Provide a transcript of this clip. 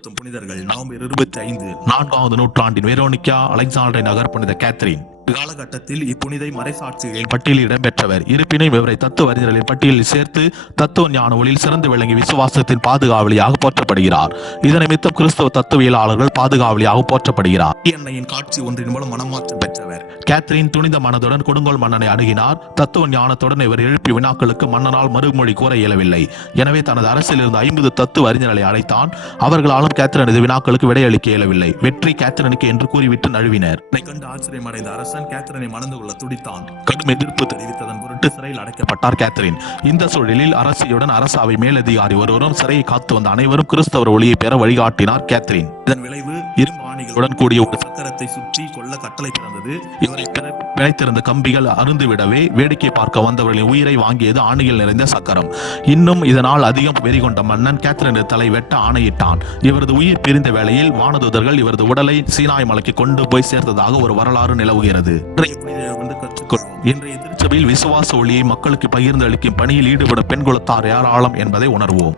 புனிதர்கள். நவம்பர் இருபத்தி ஐந்து நான்காவது நூற்றாண்டின் வெரோனிக்கா அலெக்சாண்டரை நகர் புனித கேத்ரின் காலகட்டத்தில் இப்புனிதை மறைசாட்சிகளின் பட்டியலில் இடம்பெற்றவர். இருப்பினும் இவரை தத்துவ அறிஞர்களின் பட்டியலில் சேர்த்து தத்துவ ஞான ஒளியில் சிறந்து விளங்கி விசுவாசத்தின் பாதுகாவலியாக போற்றப்படுகிறார். இதனை மித்தம் கிறிஸ்தவ தத்துவியலாளர்கள் பாதுகாவலியாக போற்றப்படுகிறார். எண்ணெயின் காட்சி ஒன்றின் மூலம் மனமாற்றம் பெற்றவர். கேத்ரின் துணிந்த மனதுடன் கொடுங்கோல் மன்னனை அணுகினார். தத்துவ ஞானத்துடன் இவர் எழுப்பிய வினாக்களுக்கு மன்னனால் மறுமொழி கூற இயலவில்லை. எனவே தனது அரசில் இருந்த ஐம்பது தத்துவ அறிஞர்களை அழைத்தான். அவர்களாலும் கேத்ரினது வினாக்களுக்கு விடையளிக்க இயலவில்லை. வெற்றி கேத்ரினுக்கு என்று கூறிவிட்டு நழுவினர். ஆச்சரியமடைந்த அரசன் கேத்ரினை மணந்து கொள்ள துடித்தான். கடும் எதிர்ப்பு தெரிவித்ததன் பொருட்டு சிறையில் அடைக்கப்பட்டார் கேத்ரின் இந்த சூழலில் அரசியுடன் அரசாவை மேலதிகாரி ஒருவரும் சிறையை காத்து வந்த அனைவரும் கிறிஸ்தவர் ஒளியை பெற வழிகாட்டினார் கேத்ரின் இதன் விளைவு இரும்பு ஆணிகளுடன் கூடிய ஒரு சக்கரத்தை சுற்றி கொள்ள கட்டளை பிறந்தது இவரை பிழைத்திருந்த பிணைத்திருந்த கம்பிகள் அருந்து விடவே வேடிக்கை பார்க்க வந்தவர்களின் உயிரை வாங்கியது ஆணிகள் நிறைந்த சக்கரம். இன்னும் இதனால் அதிகம் வெறி கொண்ட மன்னன் கேத்ரினது தலை வெட்ட ஆணையிட்டான். இவரது உயிர் பிரிந்த வேளையில் வானதூதர்கள் இவரது உடலை சீனாய் மலைக்கு கொண்டு போய் சேர்த்ததாக ஒரு வரலாறு நிலவுகிறது. இன்றைய திருச்சபையில் விசுவாச ஒளியை மக்களுக்கு பகிர்ந்து அளிக்கும் பணியில் ஈடுபட பெண் குலத்தார் ஏராளம் என்பதை உணர்வோம்.